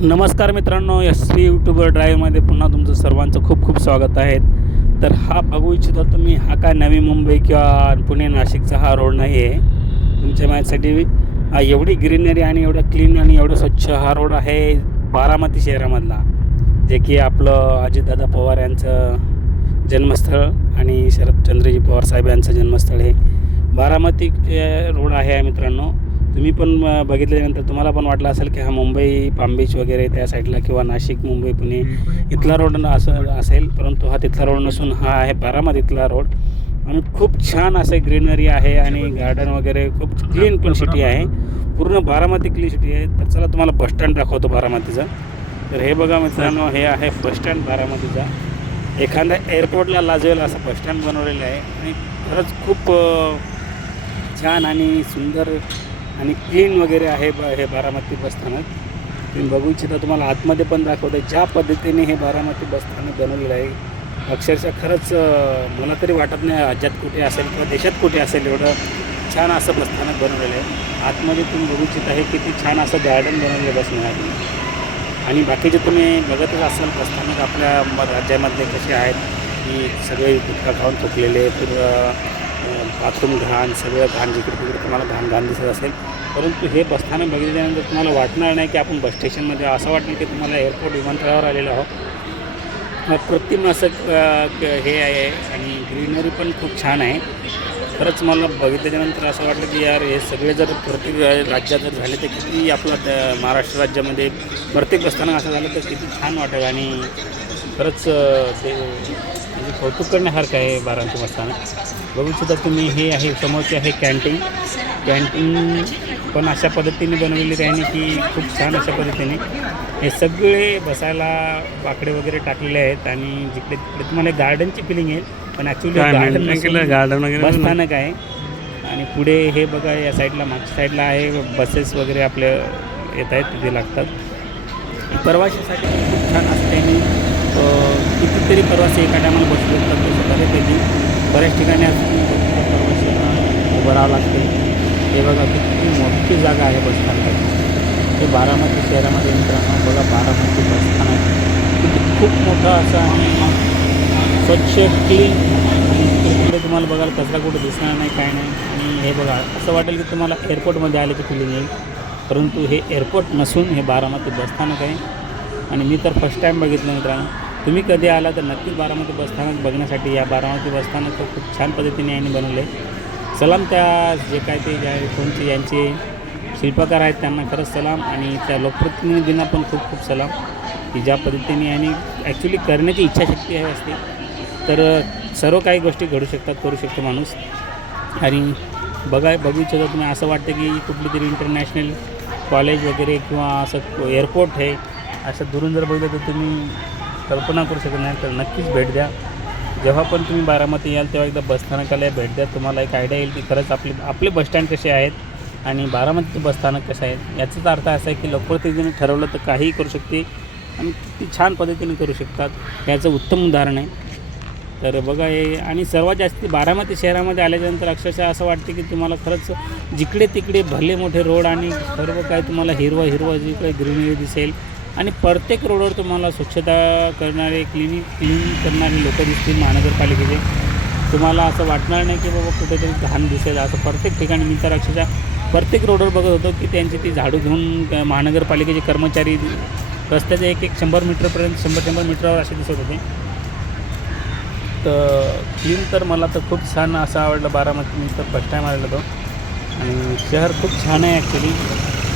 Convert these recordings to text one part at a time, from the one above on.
नमस्कार मित्रांनो, SV YouTuber ड्राईव्हमध्ये पुन्हा तुमचं सर्वांचं खूप खूप स्वागत आहे. तर हा बघू इच्छितो तुम्ही, हा काय नवी मुंबई किंवा पुणे नाशिकचा हा रोड नाही आहे. तुमच्या माझ्यासाठी एवढी ग्रीनरी आणि एवढं क्लीन आणि एवढं स्वच्छ हा रोड आहे बारामती शहरामधला, जे की आपलं अजितदादा पवार यांचं जन्मस्थळ आणि शरदचंद्रजी पवार साहेब यांचं जन्मस्थळ हे बारामती रोड आहे मित्रांनो. तुम्ही पण बघितल्यानंतर तुम्हाला पण वाटलं असेल की हा मुंबई पाम बीच वगैरे त्या साईडला किंवा नाशिक मुंबई पुणे इथला रोड असेल, परंतु हा तिथला रोड नसून हा आहे बारामतीतला रोड. आणि खूप छान असं ग्रीनरी आहे आणि गार्डन वगैरे खूप क्लीन पण सिटी आहे, पूर्ण बारामती क्लीन सिटी आहे. तर चला तुम्हाला बसस्टँड दाखवतो बारामतीचं. तर हे बघा मित्रांनो, हे आहे बसस्टँड बारामतीचा. एखाद्या एअरपोर्टला लाजवेल असं बसस्टँड बनवलेलं आहे आणि खरंच खूप छान आणि सुंदर आणि क्लीन वगैरे आहे हे बारामती बसस्थानक. तुम्ही बघू इच्छिता, तुम्हाला आतमध्ये पण दाखवते ज्या पद्धतीने हे बारामती बसस्थानक बनवलेलं आहे. अक्षरशः खरंच मला तरी वाटत नाही राज्यात कुठे असेल किंवा देशात कुठे असेल एवढं छान असं बसस्थानक बनवलेलं आहे. आतमध्ये तुम्ही बघू इच्छिता हे किती छान असं गार्डन बनवलेलं बसण्यासाठी. आणि बाकीचे तुम्ही बघतच असाल बसस्थानक आपल्या राज्यामधले कसे आहेत, की सगळे गुटखा खाऊन थुकलेले, बाथरूम घाण, सगळं घाण, जिकडे तिकडे तुम्हाला घाण दिसत असेल. परंतु हे बसस्थानक बघितल्यानंतर तुम्हाला वाटणार नाही की आपण बस स्टेशनमध्ये, असं वाटेल की तुम्हाला एअरपोर्ट विमानतळावर आलेलो आहोत. अप्रतिम असं हे आहे आणि ग्रीनरी पण खूप छान आहे. खरंच मला बघितल्याच्यानंतर असं वाटलं की यार, हे सगळे जर प्रत्येक राज्यात जर झाले तर किती आपलं महाराष्ट्र राज्यामध्ये प्रत्येक बसस्थानक असं झालं तर किती छान वाटेल. आणि खरंच ते म्हणजे कौतुक करण्यासारखं आहे बारामती बसस्थानक. बघू शकता तुम्ही, हे आहे समोरचे आहे कॅन्टीन पण अशा पद्धतीने बनवलेली आहे की खूप छान अशा पद्धतीने हे सगळे बसायला बाकडे वगैरे टाकलेले आहेत. आणि जिकडे तिकडे तुम्हाला गार्डनची फिलिंग येईल, पण ॲक्च्युली गार्डन वगैरे बसस्थानक आहे. आणि पुढे हे बघा, या साईडला मागच्या साईडला आहे बसेस वगैरे आपले येत आहेत, तिथे लागतात. प्रवाशासाठी खूप छान असते आणि कितीतरी प्रवासी एका टायमाला बसू शकतात. बऱ्याच ठिकाणी असं प्रवाशांना उभं राहावं लागते. हे बघा किती मोठी जागा आहे बसस्थानकाची. हे बारामती शहरामध्ये मित्रांनो बघा, बारामती बसस्थानक किती खूप मोठं असं आणि स्वच्छ क्लीन. आणि तिकडे तुम्हाला बघायला कचरा कुठं दिसणार नाही, काय नाही. आणि हे बघा, असं वाटेल की तुम्हाला एअरपोर्टमध्ये आल्याची फिलिंग येईल, परंतु हे एअरपोर्ट नसून हे बारामती बसस्थानक आहे. आणि मी तर फर्स्ट टाईम बघितलं मित्रांनो. तुम्ही कधी आला तर नक्कीच बारामती बसस्थानक बघण्यासाठी या. बारामती बसस्थानक खूप छान पद्धतीने यांनी बनवले. सलाम त्या जे काय ते कोणते यांचे शिल्पकार आहेत त्यांना खरंच सलाम. आणि त्या लोकप्रतिनिधींना पण खूप खूप सलाम, की ज्या पद्धतीने आणि ॲक्च्युली करण्याची इच्छाशक्ती आहे असते तर सर्व काही गोष्टी घडू शकतात, करू शकतो माणूस. आणि बघू इच्छिता तुम्ही, असं वाटतं की कुठली तरी इंटरनॅशनल कॉलेज वगैरे किंवा असं एअरपोर्ट आहे, असं दुरून जर बघितलं तर तुम्ही कल्पना करू शकत नाही. तर नक्कीच भेट द्या. जेव्हा पण तुम्ही बारामती याल तेव्हा एकदा बसस्थानकाला भेट द्या. तुम्हाला एक आयडिया येईल की खरंच आपले बसस्टँड कसे आहेत आणि बारामतीचं बसस्थानक कसं आहे. याचाच अर्थ असा आहे की लोकप्रतिनिधींनी ठरवलं तर काहीही करू शकते आणि किती छान पद्धतीने करू शकतात, याचं उत्तम उदाहरण आहे. तर बघा हे, आणि सर्वात जास्त बारामती शहरामध्ये आल्याच्यानंतर अक्षरशः असं वाटते की तुम्हाला खरंच जिकडे तिकडे भले मोठे रोड आणि सर्व काय तुम्हाला हिरवं जिकडे ग्रीनरी दिसेल. आणि प्रत्येक रोडवर तुम्हाला स्वच्छता करणारे क्लीन करणारे लोक दिसतील महानगरपालिकेचे. तुम्हाला असं वाटणार नाही की बाबा कुठेतरी घाण दिसेल. असं प्रत्येक ठिकाणी मी तर अक्षरशः प्रत्येक रोडवर बघत होतो की त्यांची ती झाडू घेऊन महानगरपालिकेचे कर्मचारी रस्त्याचे एक 100 मीटरपर्यंत 100 मीटरवर असे दिसत होते. तर क्लीन तर मला तर खूप छान असं आवडलं बारामती. मी तर फर्स्ट टाईम आलेलो होतो आणि शहर खूप छान आहे ॲक्च्युली,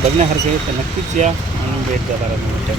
बघण्यासारखे आहे. तर नक्कीच या आणि भेट द्या बारामती.